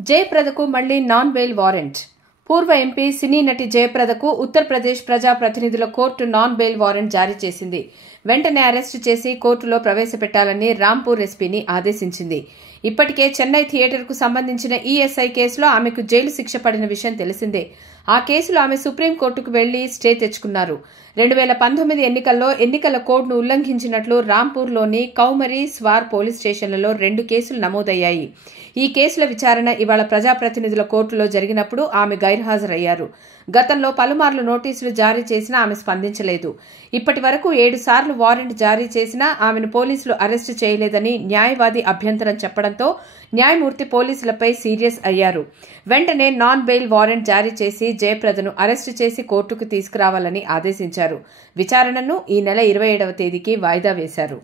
జయప్రదకు మళ్లీ non bail warrant. పూర్వ MP సినీ నటి జయప్రదకు ఉత్తరప్రదేశ్ ప్రజా ప్రతినిధుల కోర్టు నాన్ బెయిల్ వారెంట్ జారీ చేసింది. వెంటనే అరెస్టు చేసి కోర్టులో ప్రవేశపెట్టాలని రాంపూర్ ఎస్పీని ఆదేశించింది. ఇప్పటికే చెన్నై థియేటర్కు సంబంధించిన ఈఎస్ఐ కేసులో ఆమెకు జైలు శిక్ష పడిన విషయం తెలిసిందే. ఆ కేసులో ఆమె సుప్రీంకోర్టుకు వెళ్లి స్టే తెచ్చుకున్నారు. 2019 ఎన్నికల్లో ఎన్నికల కోడ్ను ఉల్లంఘించినట్లు రాంపూర్లోని కౌమరి, స్వార్ పోలీస్ స్టేషన్లలో 2 కేసులు నమోదయ్యాయి. ఈ కేసుల విచారణ ఇవాళ ప్రజాప్రతినిధుల కోర్టులో జరిగినప్పుడు ఆమె గైర్హాజరయ్యారు. గతంలో పలుమార్లు నోటీసులు జారీ చేసినా ఆమె స్పందించలేదు. ఇప్పటి వరకు 7 సార్లు వారెంట్ జారీ చేసినా ఆమెను పోలీసులు అరెస్టు చేయలేదని న్యాయవాది అభ్యంతరం చెప్పడంతో న్యాయమూర్తి పోలీసులపై సీరియస్ అయ్యారు. వెంటనే నాన్ బెయిల్ వారెంట్ జారీ చేసి జయప్రదను అరెస్టు చేసి కోర్టుకు తీసుకురావాలని ఆదేశించారు. విచారణను ఈ నెల 27వ తేదీకి వాయిదా వేశారు.